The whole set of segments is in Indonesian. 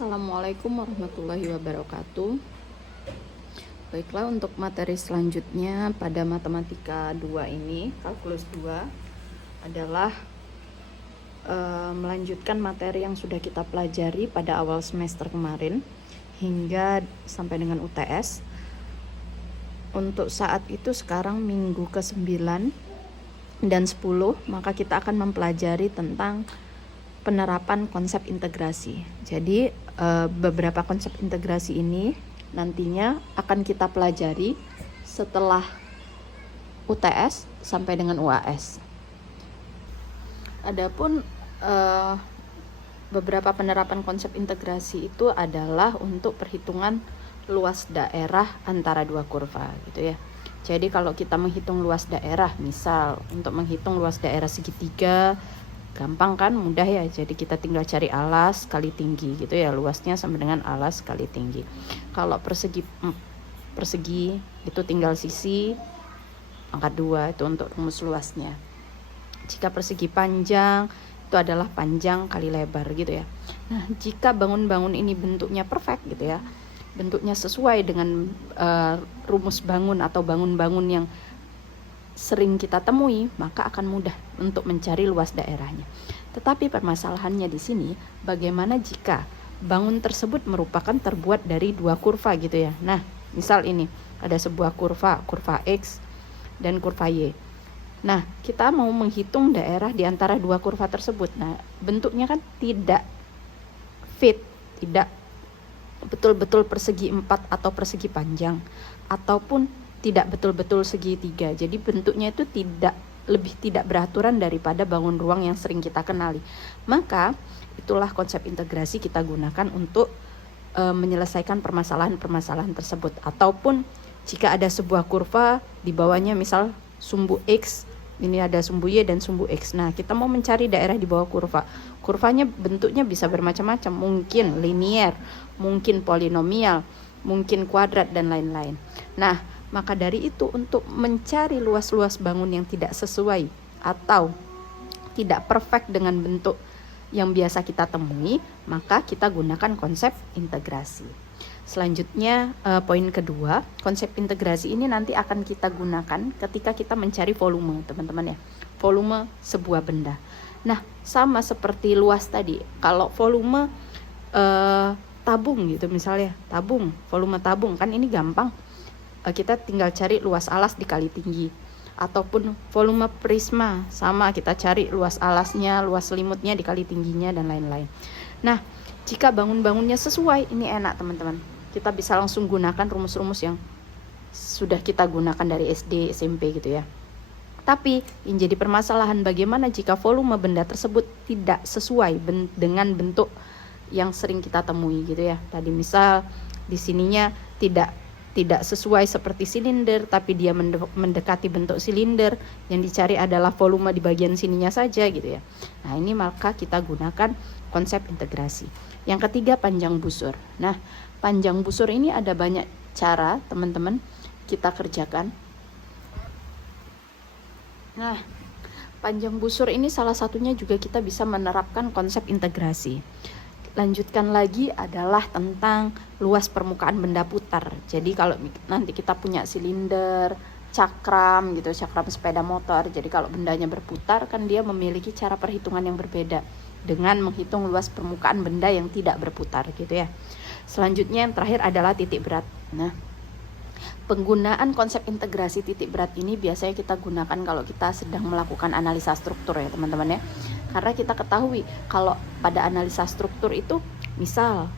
Assalamualaikum warahmatullahi wabarakatuh. Baiklah, untuk materi selanjutnya pada matematika 2 ini, kalkulus 2 adalah melanjutkan materi yang sudah kita pelajari pada awal semester kemarin hingga sampai dengan UTS. Untuk saat itu sekarang minggu ke-9 dan 10, maka kita akan mempelajari tentang penerapan konsep integrasi. Jadi beberapa konsep integrasi ini nantinya akan kita pelajari setelah UTS sampai dengan UAS. Adapun beberapa penerapan konsep integrasi itu adalah untuk perhitungan luas daerah antara dua kurva gitu ya. Jadi kalau kita menghitung luas daerah, misal untuk menghitung luas daerah segitiga, gampang kan, mudah ya. Jadi kita tinggal cari alas kali tinggi gitu ya, luasnya sama dengan alas kali tinggi. Kalau persegi itu tinggal sisi pangkat 2, itu untuk rumus luasnya. Jika persegi panjang itu adalah panjang kali lebar gitu ya. Nah, jika bangun-bangun ini bentuknya perfect gitu ya, bentuknya sesuai dengan rumus bangun atau bangun-bangun yang sering kita temui, maka akan mudah untuk mencari luas daerahnya. Tetapi permasalahannya di sini, bagaimana jika bangun tersebut merupakan terbuat dari dua kurva gitu ya. Nah, misal ini ada sebuah kurva X dan kurva Y. Nah, kita mau menghitung daerah di antara dua kurva tersebut. Nah, bentuknya kan tidak fit, tidak betul-betul persegi 4 atau persegi panjang, ataupun tidak betul-betul segitiga. Jadi bentuknya itu lebih tidak beraturan daripada bangun ruang yang sering kita kenali. Maka itulah konsep integrasi kita gunakan untuk menyelesaikan permasalahan-permasalahan tersebut. Ataupun jika ada sebuah kurva di bawahnya, misal sumbu X, ini ada sumbu Y dan sumbu X. Nah, kita mau mencari daerah di bawah kurva. Kurvanya bentuknya bisa bermacam-macam, mungkin linear, mungkin polinomial, mungkin kuadrat dan lain-lain. Nah, maka dari itu untuk mencari luas-luas bangun yang tidak sesuai atau tidak perfect dengan bentuk yang biasa kita temui, maka kita gunakan konsep integrasi. Selanjutnya poin kedua, konsep integrasi ini nanti akan kita gunakan ketika kita mencari volume, teman-teman ya. Volume sebuah benda. Nah, sama seperti luas tadi. Kalau volume tabung gitu misalnya, volume tabung kan ini gampang. Kita tinggal cari luas alas dikali tinggi. Ataupun volume prisma, sama, kita cari luas alasnya, luas selimutnya dikali tingginya dan lain-lain. Nah, jika bangun-bangunnya sesuai, ini enak teman-teman. Kita bisa langsung gunakan rumus-rumus yang sudah kita gunakan dari SD, SMP gitu ya. Tapi yang jadi permasalahan, bagaimana jika volume benda tersebut tidak sesuai dengan bentuk yang sering kita temui gitu ya. Tadi misal di sininya tidak sesuai seperti silinder, tapi dia mendekati bentuk silinder, yang dicari adalah volume di bagian sininya saja gitu ya. Nah, ini maka kita gunakan konsep integrasi. Yang ketiga, panjang busur. Nah, panjang busur ini ada banyak cara teman-teman kita kerjakan. Nah, panjang busur ini salah satunya juga kita bisa menerapkan konsep integrasi. Lanjutkan lagi adalah tentang luas permukaan benda putar. Jadi kalau nanti kita punya silinder, cakram gitu, cakram sepeda motor. Jadi kalau bendanya berputar kan dia memiliki cara perhitungan yang berbeda dengan menghitung luas permukaan benda yang tidak berputar gitu ya. Selanjutnya yang terakhir adalah titik berat. Nah, penggunaan konsep integrasi titik berat ini biasanya kita gunakan kalau kita sedang melakukan analisa struktur ya teman-teman ya. Karena kita ketahui kalau pada analisa struktur itu misal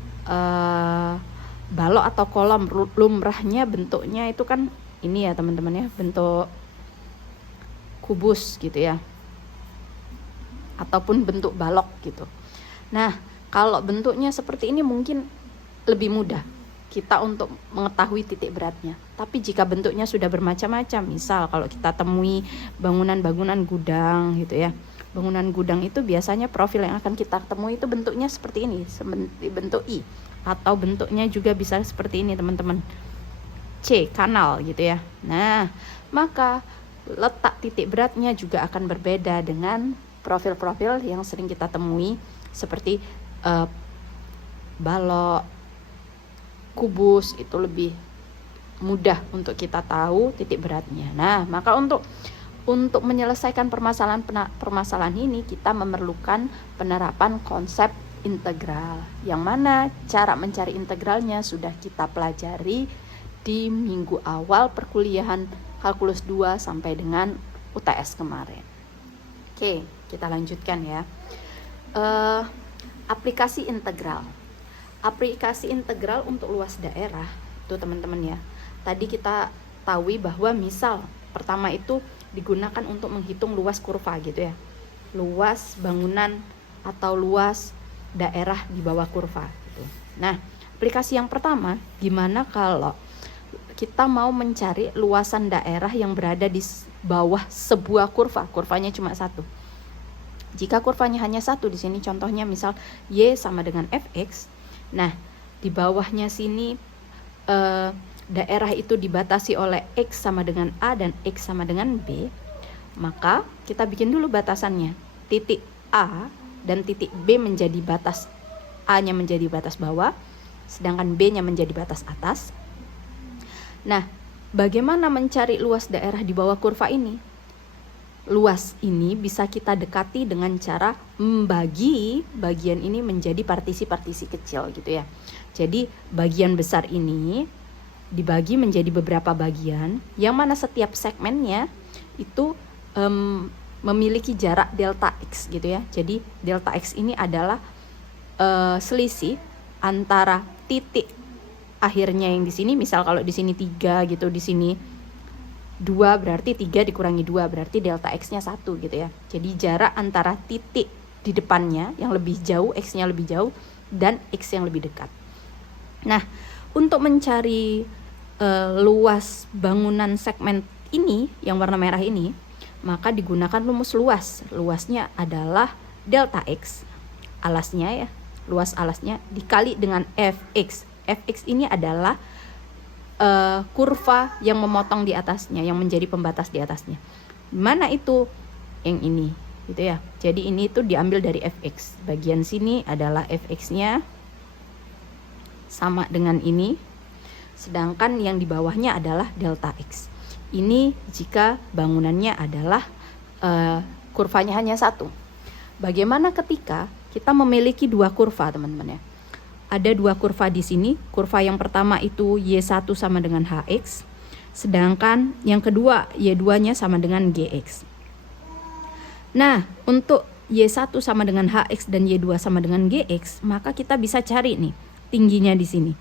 balok atau kolom lumrahnya bentuknya itu kan ini ya teman-teman ya, bentuk kubus gitu ya, ataupun bentuk balok gitu. Nah, kalau bentuknya seperti ini mungkin lebih mudah kita untuk mengetahui titik beratnya. Tapi jika bentuknya sudah bermacam-macam, misal kalau kita temui bangunan-bangunan gudang gitu ya, bangunan gudang itu biasanya profil yang akan kita temui itu bentuknya seperti ini, bentuk I, atau bentuknya juga bisa seperti ini teman-teman, C, kanal gitu ya. Nah, maka letak titik beratnya juga akan berbeda dengan profil-profil yang sering kita temui seperti balok, kubus, itu lebih mudah untuk kita tahu titik beratnya. Nah, maka untuk menyelesaikan permasalahan ini, kita memerlukan penerapan konsep integral, yang mana cara mencari integralnya sudah kita pelajari di minggu awal perkuliahan kalkulus 2 sampai dengan UTS kemarin. Oke, kita lanjutkan ya. Aplikasi integral. Aplikasi integral untuk luas daerah itu teman-teman ya. Tadi kita tahu bahwa misal pertama itu digunakan untuk menghitung luas kurva gitu ya. Luas bangunan atau luas daerah di bawah kurva gitu. Nah, aplikasi yang pertama, gimana kalau kita mau mencari luasan daerah yang berada di bawah sebuah kurva, kurvanya cuma satu. Jika kurvanya hanya satu, di sini contohnya misal Y sama dengan Fx. Nah, di bawahnya sini daerah itu dibatasi oleh X sama dengan A dan X sama dengan B. Maka kita bikin dulu batasannya. Titik A dan titik B menjadi batas, A-nya menjadi batas bawah, sedangkan B-nya menjadi batas atas. Nah, bagaimana mencari luas daerah di bawah kurva ini? Luas ini bisa kita dekati dengan cara membagi bagian ini menjadi partisi-partisi kecil gitu ya. Jadi bagian besar ini dibagi menjadi beberapa bagian, yang mana setiap segmennya itu memiliki jarak delta X gitu ya. Jadi delta X ini adalah selisih antara titik akhirnya yang di sini, misal kalau di sini 3 gitu, di sini 2, berarti 3 dikurangi 2 berarti delta X-nya 1 gitu ya. Jadi jarak antara titik di depannya yang lebih jauh, X-nya lebih jauh, dan X yang lebih dekat. Nah, untuk mencari luas bangunan segmen ini yang warna merah ini, maka digunakan rumus luas. Luasnya adalah delta X, alasnya ya, luas alasnya dikali dengan Fx. Fx ini adalah kurva yang memotong di atasnya, yang menjadi pembatas di atasnya. Mana itu? Yang ini gitu ya. Jadi ini itu diambil dari Fx. Bagian sini adalah Fx-nya sama dengan ini, sedangkan yang di bawahnya adalah delta X. Ini jika bangunannya adalah kurvanya hanya satu. Bagaimana ketika kita memiliki dua kurva, teman-teman ya? Ada dua kurva di sini. Kurva yang pertama itu Y1 sama dengan Hx, sedangkan yang kedua Y2-nya sama dengan Gx. Nah, untuk Y1 sama dengan Hx dan Y2 sama dengan Gx, maka kita bisa cari nih tingginya di sini.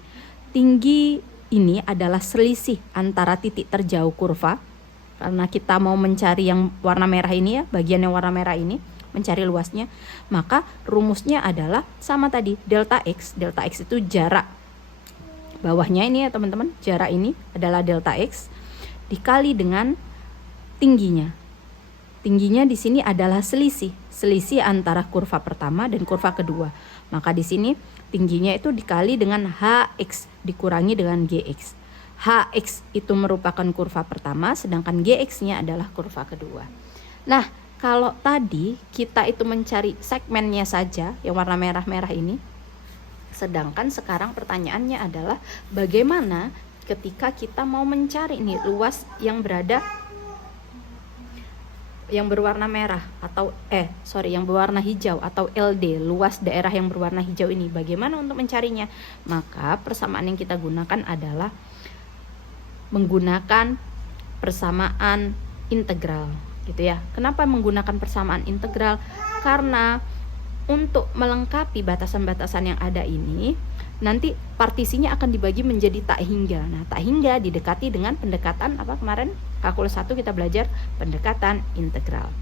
Tinggi ini adalah selisih antara titik terjauh kurva, karena kita mau mencari yang warna merah ini ya, bagian yang warna merah ini, mencari luasnya, maka rumusnya adalah sama tadi, delta X. Delta X itu jarak bawahnya ini ya teman-teman, jarak ini adalah delta X dikali dengan tingginya. Tingginya di sini adalah selisih antara kurva pertama dan kurva kedua. Maka di sini tingginya itu dikali dengan Hx dikurangi dengan Gx. Hx itu merupakan kurva pertama, sedangkan Gx-nya adalah kurva kedua. Nah, kalau tadi kita itu mencari segmennya saja yang warna merah-merah ini, sedangkan sekarang pertanyaannya adalah bagaimana ketika kita mau mencari nih luas yang berada yang berwarna merah atau yang berwarna hijau atau LD, luas daerah yang berwarna hijau ini, bagaimana untuk mencarinya? Maka persamaan yang kita gunakan adalah menggunakan persamaan integral gitu ya. Kenapa menggunakan persamaan integral? Karena untuk melengkapi batasan-batasan yang ada ini, nanti partisinya akan dibagi menjadi tak hingga. Nah, tak hingga didekati dengan pendekatan apa kemarin? Kalkulus 1 kita belajar pendekatan integral.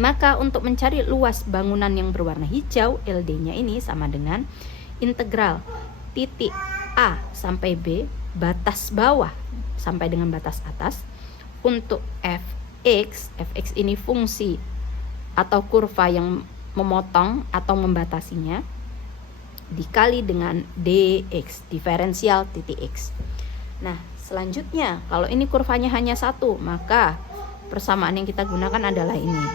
Maka untuk mencari luas bangunan yang berwarna hijau, LD-nya ini sama dengan integral titik A sampai B, batas bawah sampai dengan batas atas, untuk Fx ini fungsi atau kurva yang memotong atau membatasinya, dikali dengan dx, diferensial titik x. Nah, selanjutnya kalau ini kurvanya hanya satu, maka persamaan yang kita gunakan adalah ini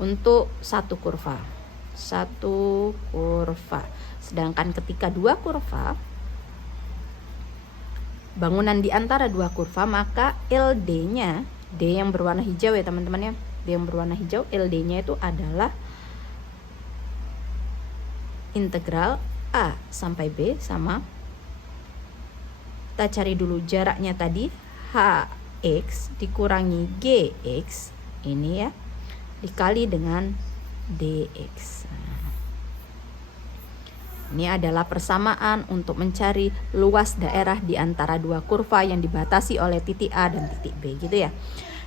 untuk satu kurva. satu kurva. Sedangkan ketika dua kurva, bangunan di antara dua kurva, maka LD-nya, D yang berwarna hijau ya teman-teman ya, D yang berwarna hijau, LD-nya itu adalah integral A sampai B sama, kita cari dulu jaraknya tadi, HX dikurangi GX, ini ya, dikali dengan DX. Ini adalah persamaan untuk mencari luas daerah di antara dua kurva yang dibatasi oleh titik A dan titik B gitu ya.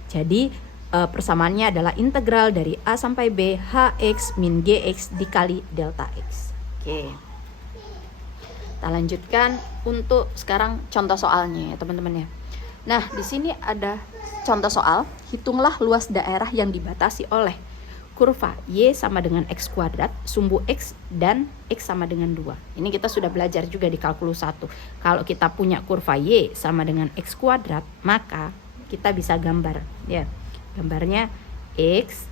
Jadi persamaannya adalah integral dari A sampai B HX min GX dikali delta X. Oke. Kita lanjutkan untuk sekarang contoh soalnya ya teman-teman ya. Nah, di sini ada contoh soal, hitunglah luas daerah yang dibatasi oleh kurva Y sama dengan X kuadrat, sumbu X dan X sama dengan 2. Ini kita sudah belajar juga di kalkulus 1. Kalau kita punya kurva Y sama dengan X kuadrat, maka kita bisa gambar ya. Gambarnya X.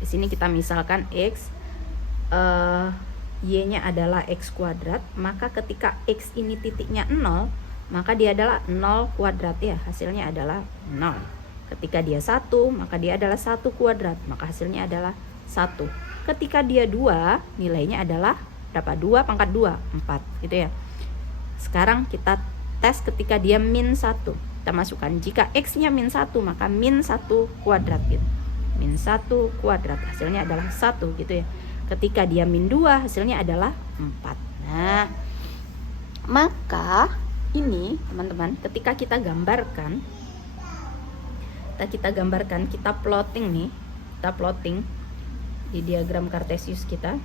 Di sini kita misalkan X Y-nya adalah X kuadrat, maka ketika X ini titiknya 0, maka dia adalah 0 kuadrat ya, hasilnya adalah 0. Ketika dia 1, maka dia adalah 1 kuadrat, maka hasilnya adalah 1. Ketika dia 2, nilainya adalah berapa? 2 pangkat 2, 4 gitu ya. Sekarang kita tes ketika dia min 1. Kita masukkan, jika X-nya min 1, maka min 1 kuadrat gitu. Min 1 kuadrat, hasilnya adalah 1 gitu ya. Ketika dia min 2, hasilnya adalah 4. Nah, maka ini teman-teman, ketika kita gambarkan, kita plotting nih, kita plotting di diagram kartesius kita.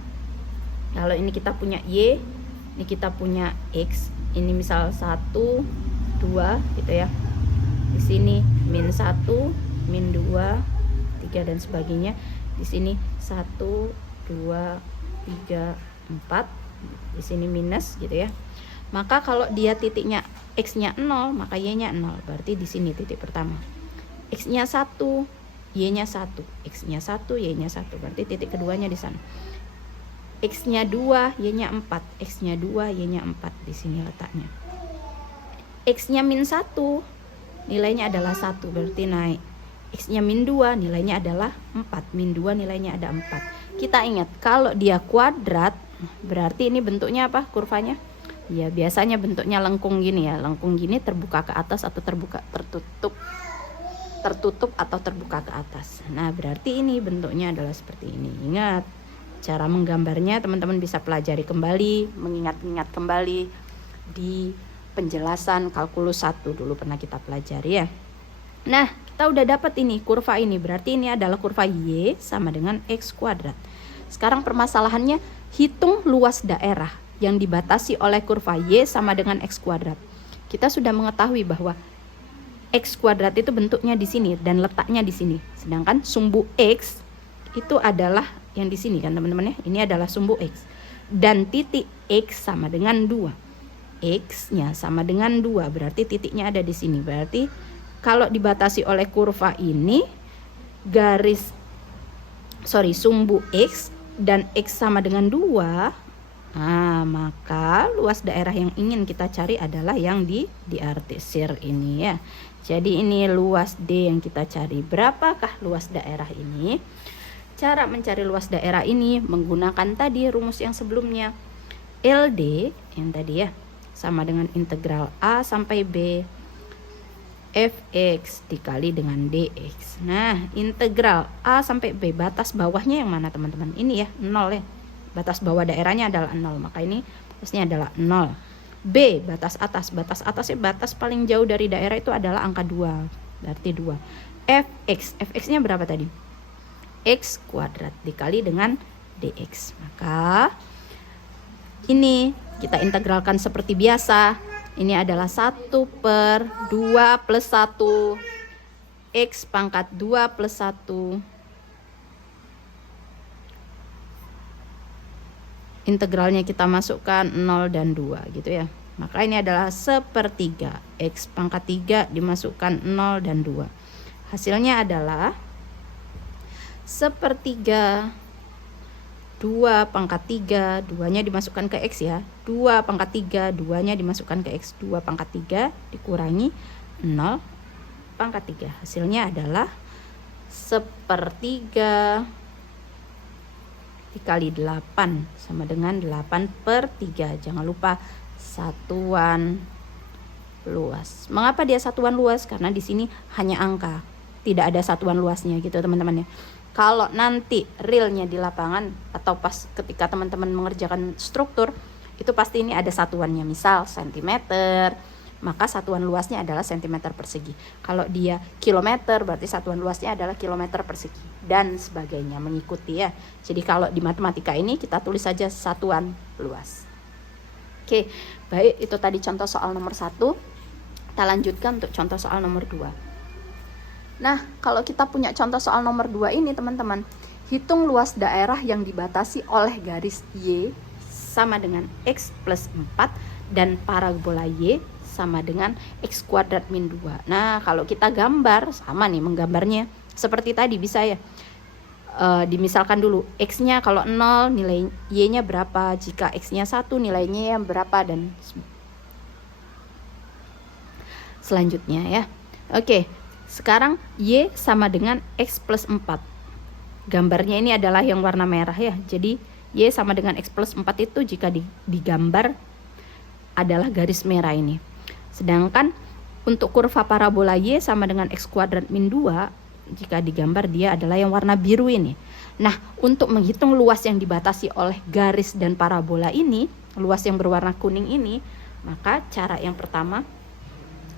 Kalau ini kita punya Y, ini kita punya X, ini misal 1, 2 gitu ya. Di sini min 1, min 2, 3 dan sebagainya. Di sini 1, 2, 3, 4. Di sini minus gitu ya. Maka kalau dia titiknya X-nya 0, maka Y-nya 0. Berarti di sini titik pertama. X-nya 1, Y-nya 1, X-nya 1, Y-nya 1, berarti titik keduanya di sana. X-nya 2, Y-nya 4, X-nya 2, Y-nya 4, di sini letaknya. X-nya min 1, nilainya adalah 1, berarti naik. X-nya min 2, nilainya adalah 4, min 2 nilainya ada 4. Kita ingat, kalau dia kuadrat, berarti ini bentuknya apa kurvanya? Ya, biasanya bentuknya lengkung gini ya, lengkung gini terbuka ke atas atau tertutup atau terbuka ke atas. Nah, berarti ini bentuknya adalah seperti ini. Ingat, cara menggambarnya teman-teman bisa pelajari kembali, mengingat-ingat kembali di penjelasan kalkulus 1 dulu pernah kita pelajari ya. Nah, kita udah dapat ini kurva ini, berarti ini adalah kurva Y sama dengan X kuadrat. Sekarang permasalahannya, hitung luas daerah yang dibatasi oleh kurva Y sama dengan X kuadrat. Kita sudah mengetahui bahwa X kuadrat itu bentuknya di sini dan letaknya di sini. Sedangkan sumbu X itu adalah yang di sini kan teman-teman ya. Ini adalah sumbu X. Dan titik X sama dengan 2. X-nya sama dengan 2, berarti titiknya ada di sini. Berarti kalau dibatasi oleh kurva ini, sumbu X dan X sama dengan 2, nah, maka luas daerah yang ingin kita cari adalah yang diartisir ini ya. Jadi ini luas D yang kita cari. Berapakah luas daerah ini? Cara mencari luas daerah ini menggunakan tadi rumus yang sebelumnya. LD yang tadi ya, sama dengan integral A sampai B Fx dikali dengan dx. Nah, integral A sampai B, batas bawahnya yang mana teman-teman? Ini ya, 0 ya. Batas bawah daerahnya adalah 0, maka ini batasnya adalah 0. B, batas atasnya batas paling jauh dari daerah itu adalah angka 2, berarti 2. Fx-nya berapa tadi? X kuadrat dikali dengan dx. Maka ini kita integralkan seperti biasa. Ini adalah 1/2 plus 1 X pangkat 2 plus 1. Integralnya kita masukkan 0 dan 2 gitu ya. Maka ini adalah 1/3. X pangkat 3 dimasukkan 0 dan 2. Hasilnya adalah 1/3 2 pangkat 3, 2-nya dimasukkan ke X ya. 2 pangkat 3, 2-nya dimasukkan ke X. 2 pangkat 3 dikurangi 0 pangkat 3. Hasilnya adalah 1/3 dikali 8 sama dengan 8/3. Jangan lupa satuan luas. Mengapa dia satuan luas? Karena di sini hanya angka, tidak ada satuan luasnya gitu teman-teman ya. Kalau nanti realnya di lapangan atau pas ketika teman-teman mengerjakan struktur, itu pasti ini ada satuannya, misal cm, maka satuan luasnya adalah cm persegi. Kalau dia kilometer, berarti satuan luasnya adalah kilometer persegi, dan sebagainya, mengikuti ya. Jadi kalau di matematika ini kita tulis saja satuan luas. Oke, baik, itu tadi contoh soal nomor 1. Kita lanjutkan untuk contoh soal nomor 2. Nah, kalau kita punya contoh soal nomor 2 ini teman-teman, hitung luas daerah yang dibatasi oleh garis Y sama dengan X plus 4 dan parabola Y sama dengan X kuadrat min 2. Nah, kalau kita gambar, sama nih menggambarnya. Seperti tadi bisa ya, dimisalkan dulu, X-nya kalau 0 nilai Y-nya berapa, jika X-nya 1 nilainya yang berapa, dan selanjutnya ya. Oke. Sekarang Y sama dengan X plus 4. Gambarnya ini adalah yang warna merah ya. Jadi Y sama dengan X plus 4 itu jika digambar adalah garis merah ini. Sedangkan untuk kurva parabola Y sama dengan X kuadrat min 2, jika digambar dia adalah yang warna biru ini. Nah, untuk menghitung luas yang dibatasi oleh garis dan parabola ini, luas yang berwarna kuning ini, maka cara yang pertama,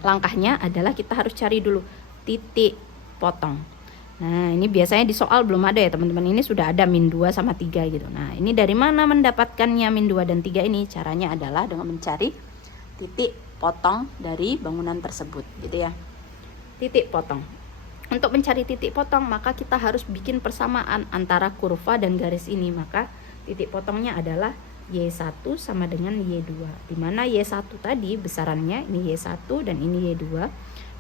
langkahnya adalah kita harus cari dulu titik potong. Nah, ini biasanya di soal belum ada ya teman-teman. Ini sudah ada min 2 sama 3 gitu. Nah, ini dari mana mendapatkannya min 2 dan 3 ini? Caranya adalah dengan mencari titik potong dari bangunan tersebut gitu ya. Titik potong. Untuk mencari titik potong, maka kita harus bikin persamaan antara kurva dan garis ini. Maka titik potongnya adalah Y1 sama dengan Y2. Di mana Y1 tadi besarannya ini Y1 dan ini Y2.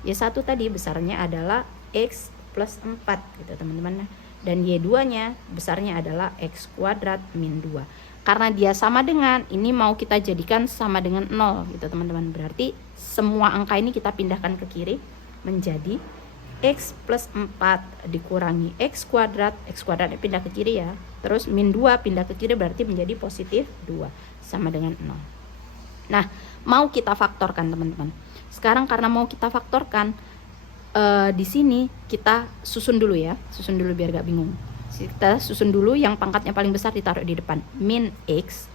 Y1 tadi besarnya adalah X plus 4 gitu teman-teman. Dan Y2 nya besarnya adalah X kuadrat min 2. Karena dia sama dengan, ini mau kita jadikan sama dengan 0 gitu teman-teman. Berarti semua angka ini kita pindahkan ke kiri menjadi X plus 4 dikurangi X kuadratnya pindah ke kiri ya. Terus min 2 pindah ke kiri berarti menjadi positif 2 sama dengan 0. Nah, mau kita faktorkan teman-teman. Sekarang karena mau kita faktorkan, di sini kita susun dulu ya, susun dulu biar gak bingung. Kita susun dulu yang pangkatnya paling besar ditaruh di depan, min x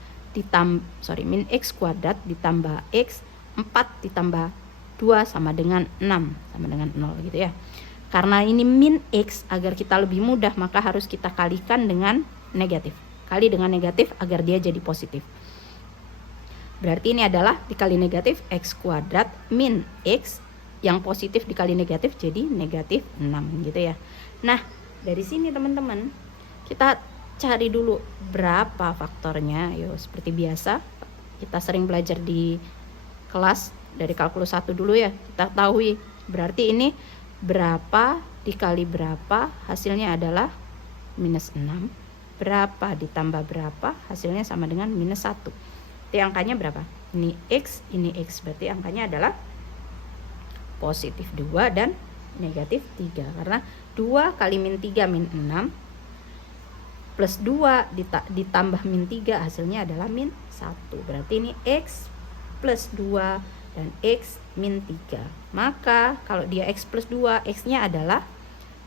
kuadrat ditambah x 4 ditambah 2 sama dengan 6 sama dengan 0 gitu ya. Karena ini min x, agar kita lebih mudah maka harus kita kalikan dengan negatif. Kali dengan negatif agar dia jadi positif. Berarti ini adalah dikali negatif X kuadrat min X, yang positif dikali negatif jadi negatif 6 gitu ya. Nah, dari sini teman-teman kita cari dulu berapa faktornya. Yo, seperti biasa kita sering belajar di kelas dari kalkulus 1 dulu ya. Kita tahu berarti ini berapa dikali berapa, hasilnya adalah minus 6. Berapa ditambah berapa, hasilnya sama dengan minus 1. Jadi angkanya berapa? Ini X, ini X. Berarti angkanya adalah positif 2 dan negatif 3. Karena 2 kali min 3 min 6 plus 2 ditambah min 3 hasilnya adalah min 1. Berarti ini X plus 2 dan X min 3. Maka kalau dia X plus 2, X-nya adalah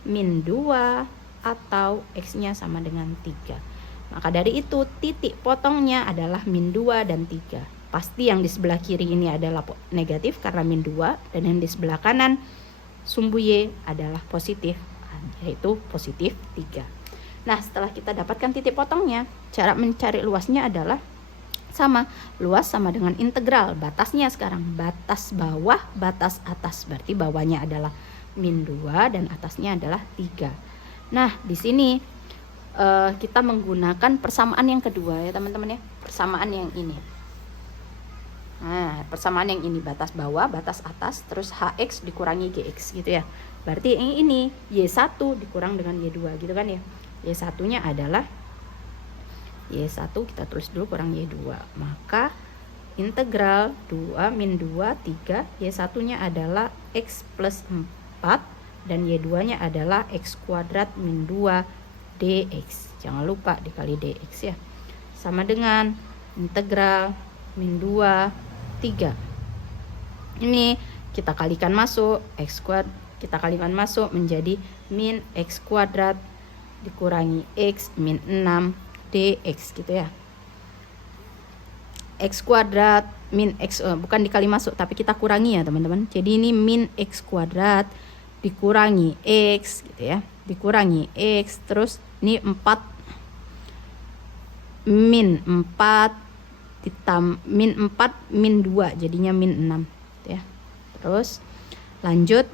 min 2 atau X-nya sama dengan 3. Maka dari itu titik potongnya adalah min 2 dan 3. Pasti yang di sebelah kiri ini adalah negatif karena min 2. Dan yang di sebelah kanan sumbu Y adalah positif, yaitu positif 3. Nah, setelah kita dapatkan titik potongnya, cara mencari luasnya adalah sama. Luas sama dengan integral. Batasnya sekarang batas bawah, batas atas. Berarti bawahnya adalah min 2 dan atasnya adalah 3. Nah, di sini kita menggunakan persamaan yang kedua ya teman-teman ya, persamaan yang ini. Nah, persamaan yang ini batas bawah, batas atas, terus HX dikurangi GX gitu ya. Berarti yang ini Y1 dikurang dengan Y2 gitu kan ya. Y1-nya adalah Y1 kita tulis dulu kurang Y2. Maka integral 2 min 2 3, Y1 nya adalah X plus 4 dan Y2 nya adalah X kuadrat min 2 dx. Jangan lupa dikali dx ya. Sama dengan integral min 2 3. Ini kita kalikan masuk, X kuadrat kita kalikan masuk menjadi min X kuadrat dikurangi X min 6 dx gitu ya. X kuadrat min X, bukan dikali masuk tapi kita kurangi ya teman-teman. Jadi ini min X kuadrat dikurangi X gitu ya. Dikurangi X, terus ini 4 min 4 min 4 min 2 jadinya min 6 gitu ya. Terus lanjut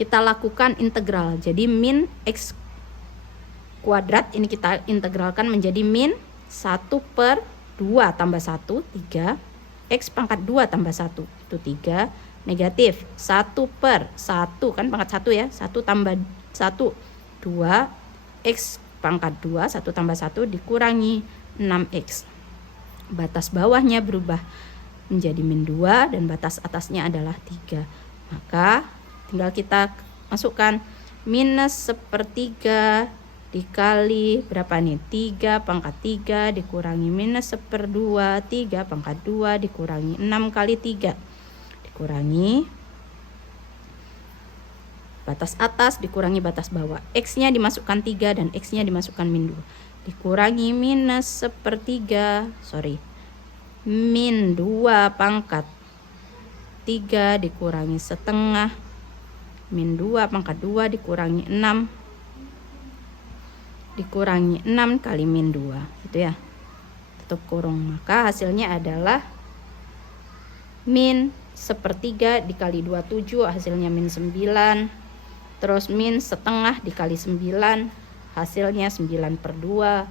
kita lakukan integral. Jadi min X kuadrat ini kita integralkan menjadi min 1 per 2 tambah 1, 3. X pangkat 2 tambah 1, itu 3. Negatif 1 per 1, kan pangkat 1 ya. 1 tambah 1, 2. X pangkat 2, 1 tambah 1 dikurangi 6X. Batas bawahnya berubah menjadi min 2 dan batas atasnya adalah 3. Maka tinggal kita masukkan minus 1/3 dikali berapa nih? 3 pangkat 3 dikurangi minus 1/2, 3 pangkat 2 dikurangi 6 kali 3 dikurangi batas atas dikurangi batas bawah. X nya dimasukkan 3 dan X nya dimasukkan min 2 dikurangi minus 1/3, min 2 pangkat 3 dikurangi setengah min 2 pangkat 2 dikurangi 6 dikurangi 6 kali min 2 gitu ya, tutup kurung. Maka hasilnya adalah min 1/3 dikali 27 hasilnya min 9, terus min setengah dikali 9 hasilnya 9/2,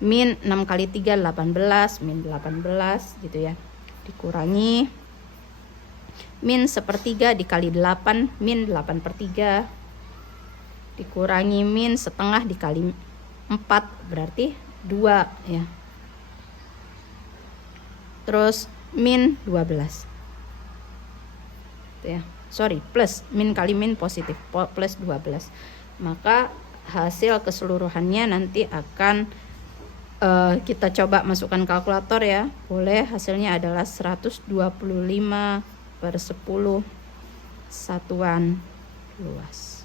min 6 kali 3 18, min 18 gitu ya, dikurangi min 1/3 dikali 8 min 8/3 dikurangi min setengah dikali 4 berarti 2 ya. Terus min 12 ya. Plus min kali min positif plus 12. Maka hasil keseluruhannya nanti akan kita coba masukkan kalkulator ya. Boleh, hasilnya adalah 125/10 satuan luas.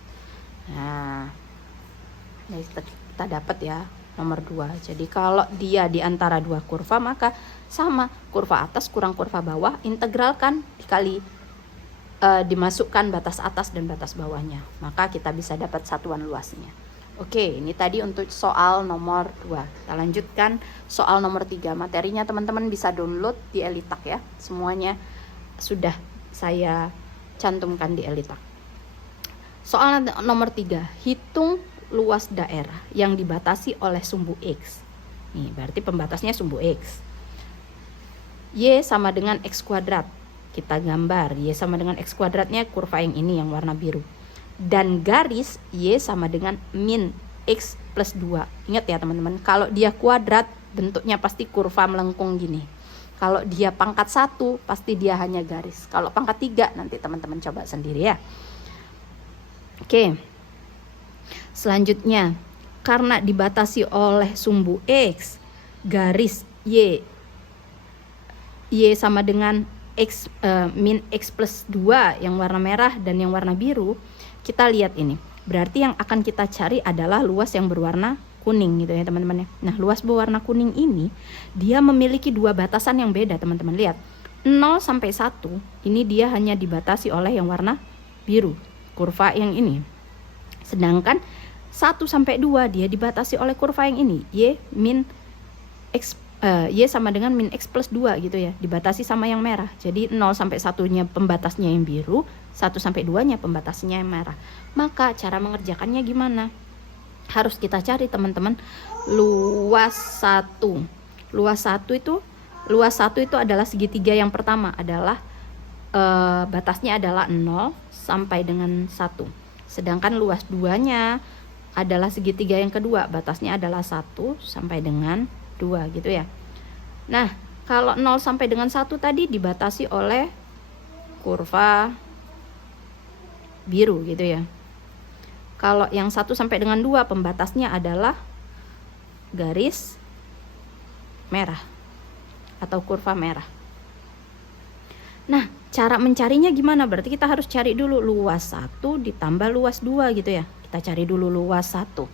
Nah, kita dapat ya nomor 2. Jadi kalau dia di antara dua kurva maka sama, kurva atas kurang kurva bawah, integralkan dikali dimasukkan batas atas dan batas bawahnya. Maka kita bisa dapat satuan luasnya. Oke, ini tadi untuk soal nomor 2. Kita lanjutkan soal nomor 3. Materinya teman-teman bisa download di Elitak ya. Semuanya sudah saya cantumkan di Elitak. Soal nomor 3, hitung luas daerah yang dibatasi oleh sumbu X. Nih, berarti pembatasnya sumbu X. Y sama dengan X kuadrat. Kita gambar, Y sama dengan X kuadratnya kurva yang ini yang warna biru. Dan garis Y sama dengan min X plus 2. Ingat ya teman-teman, kalau dia kuadrat bentuknya pasti kurva melengkung gini. Kalau dia pangkat 1 pasti dia hanya garis. Kalau pangkat 3 nanti teman-teman coba sendiri ya. Oke, selanjutnya karena dibatasi oleh sumbu X, garis Y sama dengan X min X plus 2 yang warna merah dan yang warna biru. Kita lihat ini, berarti yang akan kita cari adalah luas yang berwarna kuning gitu ya teman-teman ya. Nah, luas berwarna kuning ini dia memiliki dua batasan yang beda teman-teman. Lihat, 0 sampai 1 ini dia hanya dibatasi oleh yang warna biru, kurva yang ini. Sedangkan 1 sampai 2 dia dibatasi oleh kurva yang ini, Y sama dengan min X plus 2 gitu ya, dibatasi sama yang merah. Jadi 0 sampai 1-nya pembatasnya yang biru, 1 sampai 2-nya pembatasnya yang merah. Maka cara mengerjakannya gimana? Harus kita cari teman-teman luas 1. Luas 1 itu adalah segitiga yang pertama adalah batasnya adalah 0 sampai dengan 1. Sedangkan luas 2-nya adalah segitiga yang kedua, batasnya adalah 1 sampai dengan 2 gitu ya. Nah, kalau 0 sampai dengan 1 tadi dibatasi oleh kurva biru gitu ya. Kalau yang 1 sampai dengan 2 pembatasnya adalah garis merah atau kurva merah. Nah, cara mencarinya gimana? Berarti kita harus cari dulu luas 1 ditambah luas 2 gitu ya. Kita cari dulu luas 1.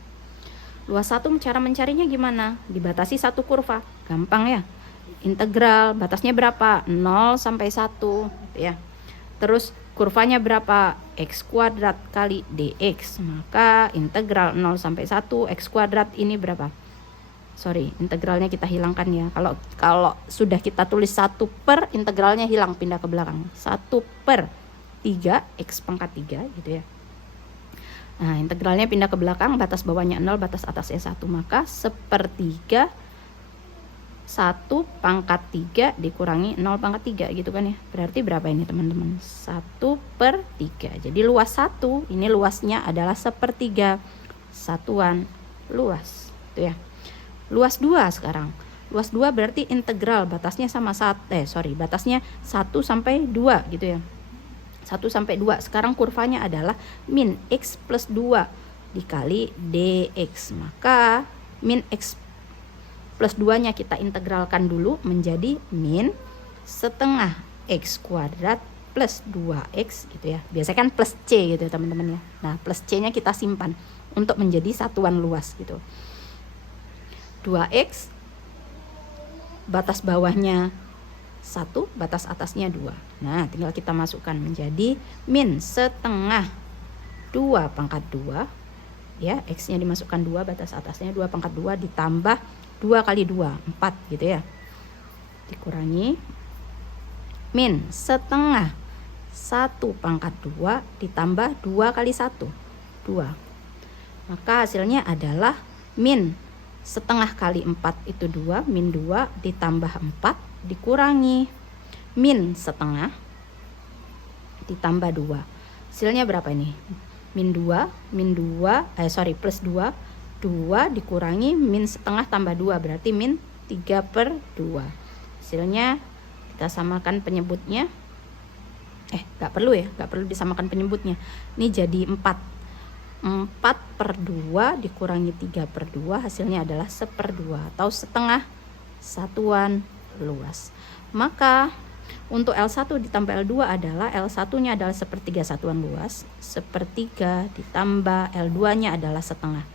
Luas 1 cara mencarinya gimana? Dibatasi satu kurva. Gampang ya. Integral batasnya berapa? 0 sampai 1 gitu ya. Terus kurvanya berapa? X kuadrat kali dx. Maka integral 0 sampai 1 x kuadrat ini berapa? Sorry, integralnya kita hilangkan ya. Kalau sudah kita tulis 1 per, integralnya hilang, pindah ke belakang. 1 per 3 x pangkat 3 gitu ya. Nah, integralnya pindah ke belakang, batas bawahnya 0, batas atasnya 1. Maka 1/3 1 pangkat 3 dikurangi 0 pangkat 3 gitu kan ya. Berarti berapa ini teman-teman? 1/3. Jadi luas 1, ini luasnya adalah 1/3 satuan luas. Itu ya. Luas 2 sekarang. Luas 2 berarti integral batasnya sama batasnya 1 sampai 2 gitu ya. 1 sampai 2. Sekarang kurvanya adalah min x plus 2 dikali dx. Maka min x plus 2 nya kita integralkan dulu menjadi min setengah x kuadrat plus 2x gitu ya. Biasanya kan plus c gitu ya teman-teman ya. Nah, plus c nya kita simpan untuk menjadi satuan luas gitu. 2x, batas bawahnya 1, batas atasnya 2. Nah, tinggal kita masukkan menjadi min setengah 2 pangkat 2 ya, x nya dimasukkan 2, batas atasnya 2 pangkat 2 ditambah 2 kali 2, 4 gitu ya, dikurangi min setengah 1 pangkat 2 ditambah 2 kali 1, 2. Maka hasilnya adalah min setengah kali 4 itu 2, min 2 ditambah 4 dikurangi min setengah ditambah 2. Hasilnya berapa ini? Plus 2 dikurangi min setengah tambah 2 berarti min 3/2. Hasilnya kita samakan penyebutnya. Gak perlu disamakan penyebutnya. Ini jadi 4. 4/2 dikurangi 3/2 hasilnya adalah 1/2 atau setengah satuan luas. Maka untuk L1 ditambah L2 adalah L1 nya adalah 1/3 satuan luas, 1/3 ditambah L2 nya adalah setengah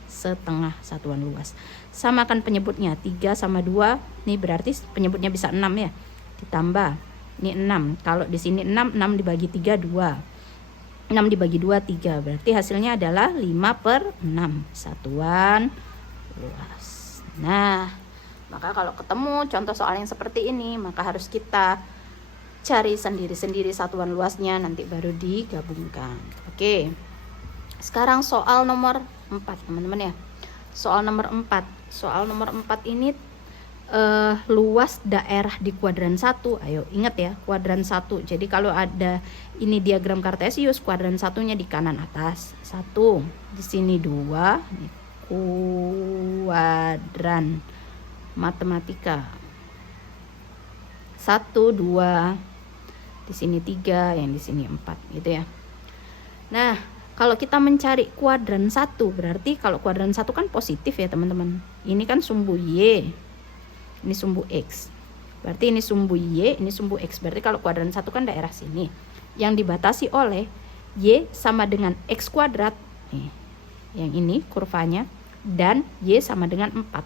satuan luas. Samakan penyebutnya, 3 sama 2 ini berarti penyebutnya bisa 6 ya, ditambah ini 6. Kalau di sini 6 dibagi 3 2, 6 dibagi 2 3, berarti hasilnya adalah 5/6 satuan luas. Nah, maka kalau ketemu contoh soal yang seperti ini, maka harus kita cari sendiri-sendiri satuan luasnya, nanti baru digabungkan. Oke, sekarang soal nomor 4 teman-teman ya. Soal nomor 4 ini luas daerah di kuadran 1. Ayo ingat ya, kuadran 1. Jadi kalau ada ini diagram kartesius, kuadran 1-nya di kanan atas 1, di sini 2, kuadran matematika 1 2, di sini 3, yang di sini 4 gitu ya. Nah, kalau kita mencari kuadran 1 berarti kalau kuadran 1 kan positif ya teman-teman. Ini kan sumbu Y, ini sumbu X. Berarti ini sumbu Y, ini sumbu X. Berarti kalau kuadran 1 kan daerah sini. Yang dibatasi oleh Y sama dengan X kuadrat. Nih, yang ini kurvanya. Dan Y sama dengan 4.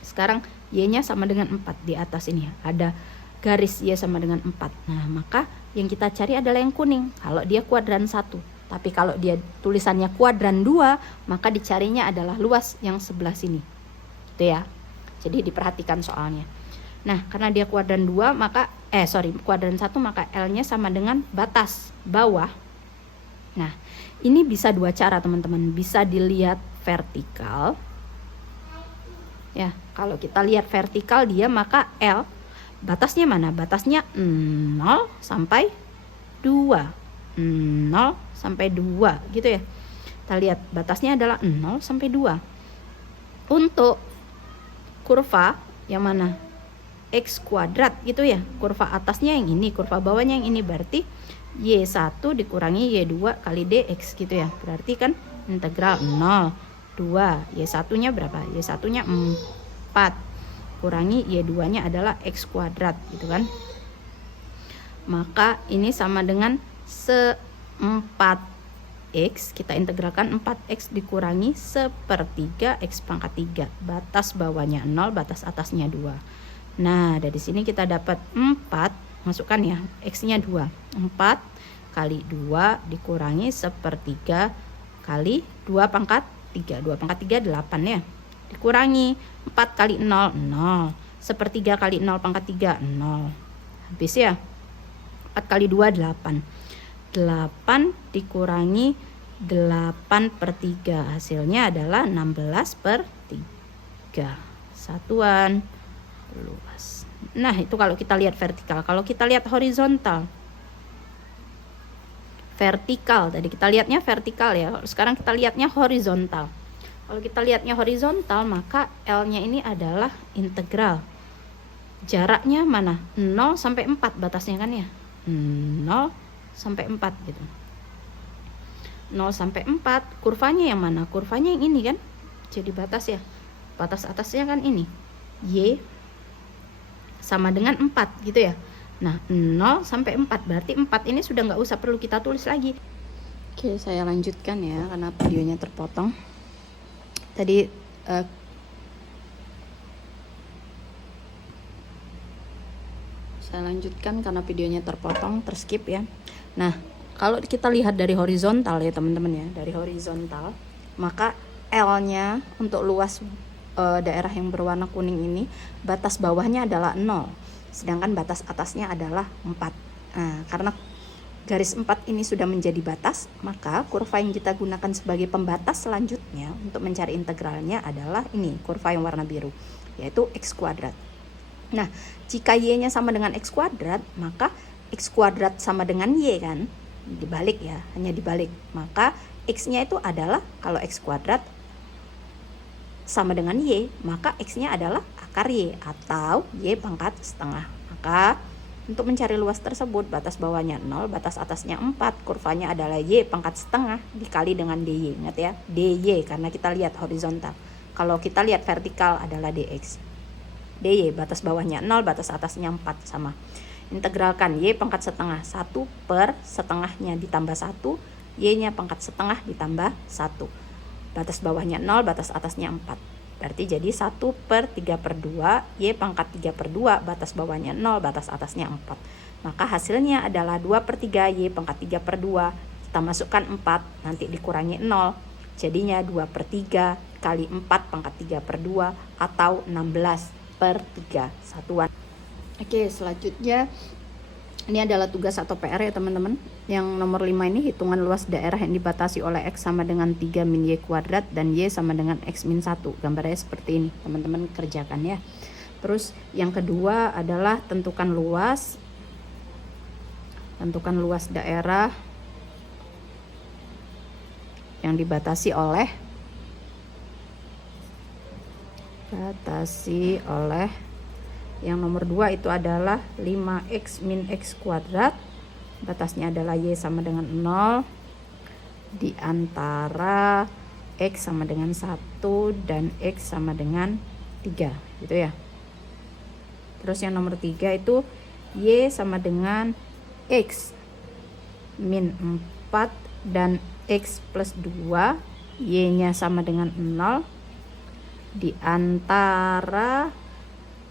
Sekarang Y-nya sama dengan 4. Di atas ini ada garis Y sama dengan 4. Nah, maka yang kita cari adalah yang kuning. Kalau dia kuadran 1. Tapi kalau dia tulisannya kuadran 2, maka dicarinya adalah luas yang sebelah sini. Itu ya. Jadi diperhatikan soalnya. Nah, karena dia kuadran 2 maka kuadran 1 maka L-nya sama dengan batas bawah. Nah, ini bisa dua cara teman-teman. Bisa dilihat vertikal. Ya, kalau kita lihat vertikal dia maka L batasnya mana? Batasnya 0 sampai 2. 0 sampai 2 gitu ya. Kita lihat batasnya adalah 0 sampai 2. Untuk kurva yang mana? X kuadrat gitu ya. Kurva atasnya yang ini, kurva bawahnya yang ini, berarti Y1 dikurangi Y2 kali DX gitu ya. Berarti kan integral 0, 2, Y1 nya berapa? Y1 nya 4 kurangi Y2 nya adalah X kuadrat gitu kan. Maka ini sama dengan 4X, kita integralkan 4X dikurangi 1/3 X pangkat 3. Batas bawahnya 0, batas atasnya 2. Nah, dari sini kita dapat 4, masukkan ya, X-nya 2. 4 kali 2 dikurangi 1/3 kali 2 pangkat 3. 2 pangkat 3, 8 ya. Dikurangi 4 kali 0, 0. 1/3 kali 0 pangkat 3, 0. Habis ya. 4 kali 2, 8. 8 dikurangi 8/3. Hasilnya adalah 16/3. Satuan luas. Nah, itu kalau kita lihat vertikal. Kalau kita lihat horizontal. Vertikal, tadi kita lihatnya vertikal ya. Sekarang kita lihatnya horizontal. Kalau kita lihatnya horizontal, maka L-nya ini adalah integral. Jaraknya mana? 0 sampai 4 batasnya kan ya. 0 sampai 4 gitu. 0 sampai 4, kurvanya yang mana? Kurvanya yang ini kan. Jadi batas ya. Batas atasnya kan ini. Y sama dengan 4 gitu ya. Nah, 0 sampai 4 berarti 4 ini sudah nggak usah perlu kita tulis lagi. Oke, saya lanjutkan ya karena videonya terpotong. Tadi saya lanjutkan karena videonya terpotong, terskip ya. Nah, kalau kita lihat dari horizontal ya teman-teman ya, dari horizontal, maka L-nya untuk luas daerah yang berwarna kuning ini, batas bawahnya adalah 0, sedangkan batas atasnya adalah 4. Nah, karena garis 4 ini sudah menjadi batas, maka kurva yang kita gunakan sebagai pembatas selanjutnya untuk mencari integralnya adalah ini, kurva yang warna biru, yaitu X kuadrat. Nah, jika Y-nya sama dengan X kuadrat, maka X kuadrat sama dengan Y kan, dibalik ya, hanya dibalik. Maka X-nya itu adalah, kalau X kuadrat sama dengan Y, maka X-nya adalah akar Y atau Y pangkat setengah. Maka untuk mencari luas tersebut, batas bawahnya 0, batas atasnya 4, kurvanya adalah Y pangkat setengah dikali dengan DY. Ingat ya, DY karena kita lihat horizontal. Kalau kita lihat vertikal adalah DX. DY, batas bawahnya 0, batas atasnya 4, sama. Integralkan Y pangkat setengah, 1 per setengahnya ditambah 1, Y-nya pangkat setengah ditambah 1. Batas bawahnya 0, batas atasnya 4. Berarti jadi 1/3/2, Y pangkat 3/2, batas bawahnya 0, batas atasnya 4. Maka hasilnya adalah 2/3 Y pangkat 3/2. Kita masukkan 4, nanti dikurangi 0. Jadinya 2/3 kali 4 pangkat 3/2 atau 16/3 satuan. Oke, selanjutnya ini adalah tugas atau PR ya teman-teman. Yang nomor 5 ini hitungan luas daerah yang dibatasi oleh X sama dengan 3 min Y kuadrat dan Y sama dengan X min 1. Gambarnya seperti ini, teman-teman kerjakan ya. Terus yang kedua adalah tentukan luas. Tentukan luas daerah yang dibatasi oleh yang nomor 2 itu adalah 5X min X kuadrat. Batasnya adalah Y sama dengan 0 di antara X sama dengan 1 dan X sama dengan 3 gitu ya. Terus yang nomor 3 itu Y sama dengan X min 4 dan X plus 2, Y-nya sama dengan 0 di antara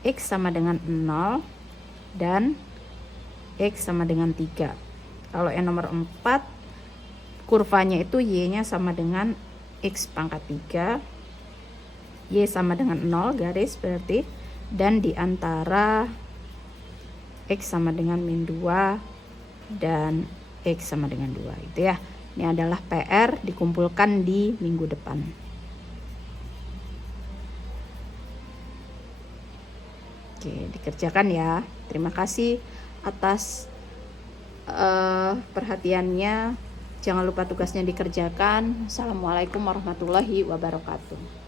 X sama dengan 0 dan X sama dengan 3. Kalau yang nomor 4, kurvanya itu Y-nya sama dengan X pangkat 3, Y sama dengan 0 garis berarti, dan di antara X sama dengan min 2 dan X sama dengan 2 itu ya. Ini adalah PR, dikumpulkan di minggu depan. Oke, dikerjakan ya. Terima kasih atas perhatiannya. Jangan lupa tugasnya dikerjakan. Assalamualaikum warahmatullahi wabarakatuh.